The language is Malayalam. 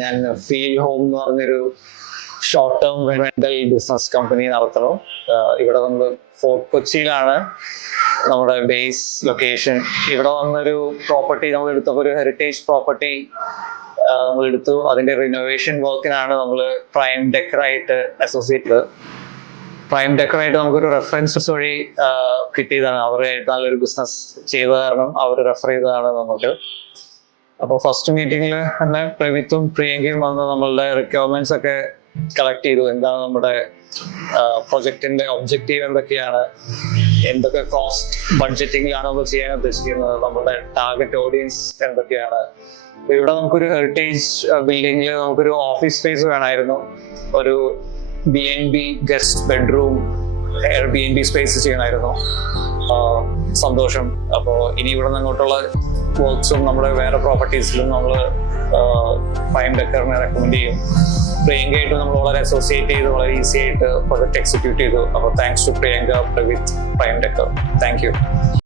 ഞാൻ ഫീൽ ഹോം എന്ന് പറഞ്ഞൊരു short term rental business company നടത്തണം. ഇവിടെ നമ്മൾ ഫോർട്ട് കൊച്ചിയിലാണ് നമ്മുടെ ബേസ് ലൊക്കേഷൻ. ഇവിടെ വന്നൊരു പ്രോപ്പർട്ടി നമ്മൾ എടുത്തപ്പോൾ ഒരു ഹെറിറ്റേജ് പ്രോപ്പർട്ടി നമ്മൾ എടുത്തു. അതിന്റെ റിനോവേഷൻ വർക്കിനാണ് നമ്മൾ പ്രൈം ഡെക്കറായിട്ട് അസോസിയേറ്റ് ചെയ്തത്. പ്രൈം ഡെക്കറായിട്ട് നമുക്കൊരു റെഫറൻസസ് വഴി കിട്ടിയതാണ്. അവരായിട്ട് നല്ലൊരു ബിസിനസ് ചെയ്ത കാരണം അവർ റെഫർ ചെയ്തതാണ് നമുക്ക്. അപ്പോൾ ഫസ്റ്റ് മീറ്റിംഗിൽ തന്നെ പ്രവിത്തും പ്രിയങ്കയും വന്ന് നമ്മളുടെ റിക്വയർമെന്റ്സ് ഒക്കെ കളക്ട് ചെയ്തു. എന്താണ് നമ്മുടെ പ്രൊജക്ടിന്റെ ഒബ്ജക്റ്റീവ്, എന്തൊക്കെയാണ്, എന്തൊക്കെ കോസ്റ്റ് ബഡ്ജറ്റിംഗിലാണ് നമ്മൾ ചെയ്യാൻ ഉദ്ദേശിക്കുന്നത്, നമ്മുടെ ടാർഗറ്റ് ഓഡിയൻസ് എന്തൊക്കെയാണ്. ഇവിടെ നമുക്കൊരു ഹെറിറ്റേജ് ബിൽഡിംഗിൽ നമുക്കൊരു ഓഫീസ് സ്പേസ് വേണമായിരുന്നു, ഒരു BNB guest bedroom Airbnb space ചെയ്യണമായിരുന്നു. സന്തോഷം. അപ്പോൾ ഇനി ഇവിടെ നിന്ന് അങ്ങോട്ടുള്ള വർക്ക്സും നമ്മുടെ വേറെ പ്രോപ്പർട്ടീസിലും നമ്മൾ പ്രൈം ഡെക്കറിനെ റെക്കമെൻഡ് ചെയ്യും. പ്രിയങ്കയായിട്ട് നമ്മൾ വളരെ അസോസിയേറ്റ് ചെയ്ത് വളരെ ഈസി ആയിട്ട് പ്രൊജക്ട് എക്സിക്യൂട്ട് ചെയ്തു. അപ്പോൾ thanks to Priyanka, Pravith, Prime Decker. Thank U.